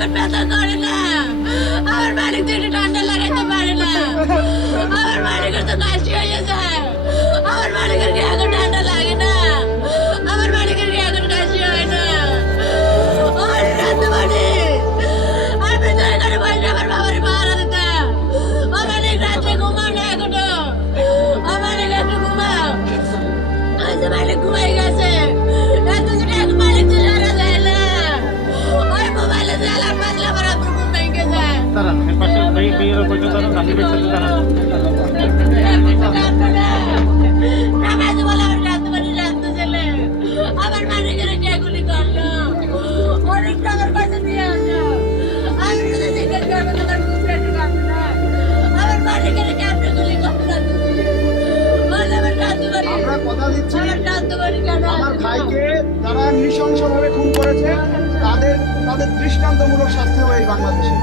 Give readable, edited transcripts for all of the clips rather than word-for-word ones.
এখন ব্যথা করে না। আমার মালিক তো একটু ঠান্ডা লাগাইতে পারে না। আমার মালিকের তো কাশি হয়ে যায়। আমার মালিকের কি এখন ঠান্ডা লাগে না? আমার মালিকের কি এখন কাশি হয় না? আমার রাতে মানে আমি তো এখানে বসে আমার বাবার পাহারা দিতাম। আমার মালিক রাত্রে ঘুমাও না এখনো। আমার মালিক একটু ঘুমাও। আজ মালিক ঘুমাই গেছে। এত যদি এক মালিক তো সারা যায় না। ওই মোবাইলে যে অ্যালার্ম বাজলে আমার আব্বুর ঘুম ভেঙে যায়। দাঁড়ান এর পাশে ভাইয়ের ওপর দাঁড়ান দাঁড়িয়ে বেঁচে দাঁড়ান নামাজ বলে আমার রাত মানে রাত ছেলে আমার মালিকের কে গুলি করলো। অনেক টাকার কাছে দিয়ে আসো। আমি যদি জিজ্ঞেস করবো তোমার বুঝতে একটু কাঁপবে না। আমার মালিকের কেমনে গুলি করলো তুমি? বলে আমার রাত বাড়ি আমরা কথা দিচ্ছি আমার রাত বাড়ি কেন? আমার ভাইকে যারা নৃশংসভাবে খুন করেছে তাদের তাদের দৃষ্টান্তমূলক শাস্তি হবে এই বাংলাদেশে।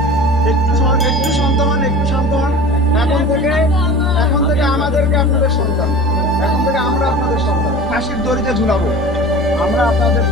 একটু শান্ত হন, একটু শান্ত হন। এখন থেকে আমাদেরকে আপনাদের সন্তান, এখন থেকে আমরা আপনাদের সন্তান। ফাঁসির দড়িতে ঝুলাবো আমরা আপনাদের।